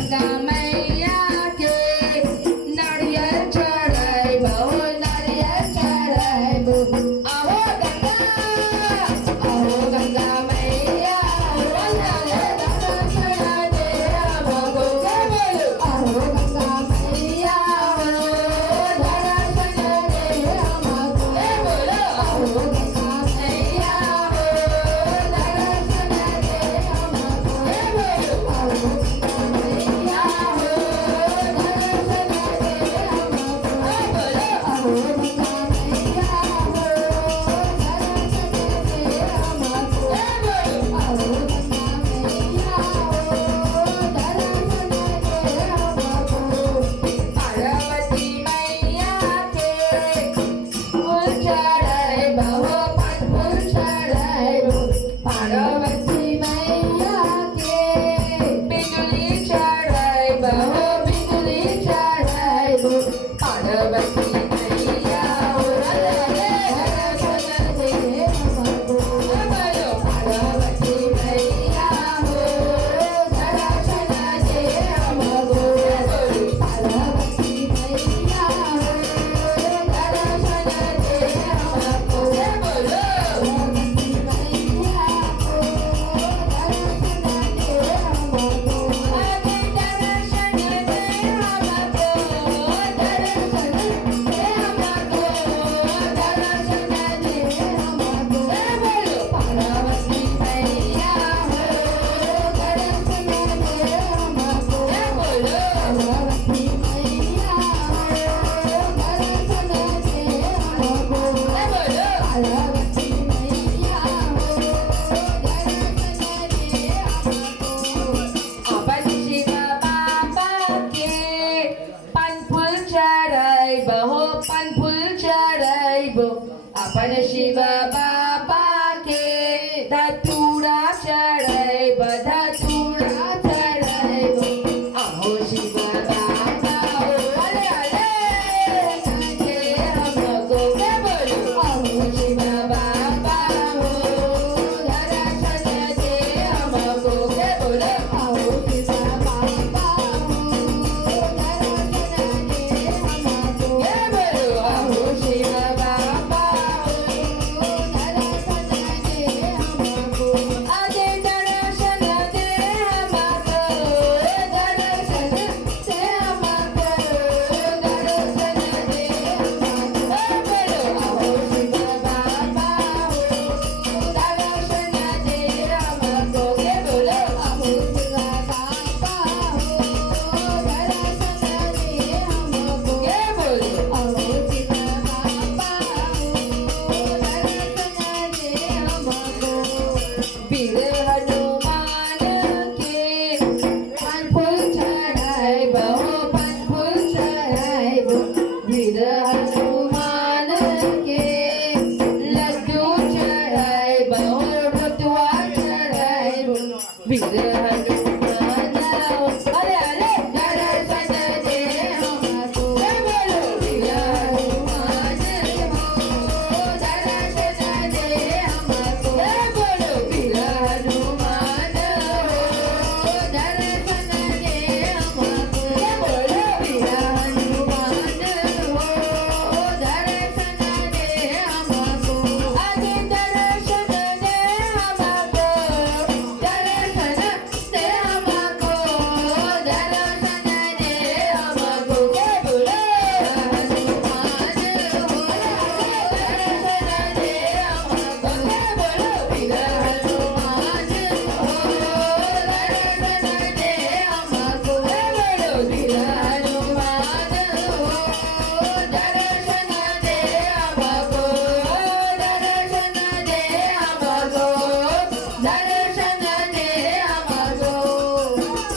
गंगा मैया के नारियल चढ़ाइबो नारियल चढ़ाइबो आहो गंगा मैया वंदना दर्शन दे हमको आहो गंगा मैया दर्शन दे हमको बोलो आहो गंगा मैया दर्शन दे हमको बोलो आहो मैया दर्शन दे हमको बोलो आहो गंगा मैया दर्शन दे हमको बोलो आहो गंगा मैया दर्शन दे हमको पार्वती मैया के फूल चढ़ाइबो पान फूल चढ़ाइबो पार्वती मैया के बिजली चढ़ाइबो बिजली चढ़ाइबो पार्वती मैया दर्शन दे हमको बोलो पार्वती मैया दर्शन दे हमको बोलो पार्वती मैया दर्शन दे हमको बोलो पार्वती मैया दर्शन दे हमको दर्शन दे हमको दर्शन दे हमको दर्शन दे हमको बोलो पार्वती मैया दर्शन दे हमको बोलो पार्वती मैया दर्शन दे हमको बोलो पार्वती मैया दर्शन दे हमको आपण शिव बाबा के पान फूल चढ़ाइबो हो पान फूल चढ़ाइबो आपण शिव बाबा के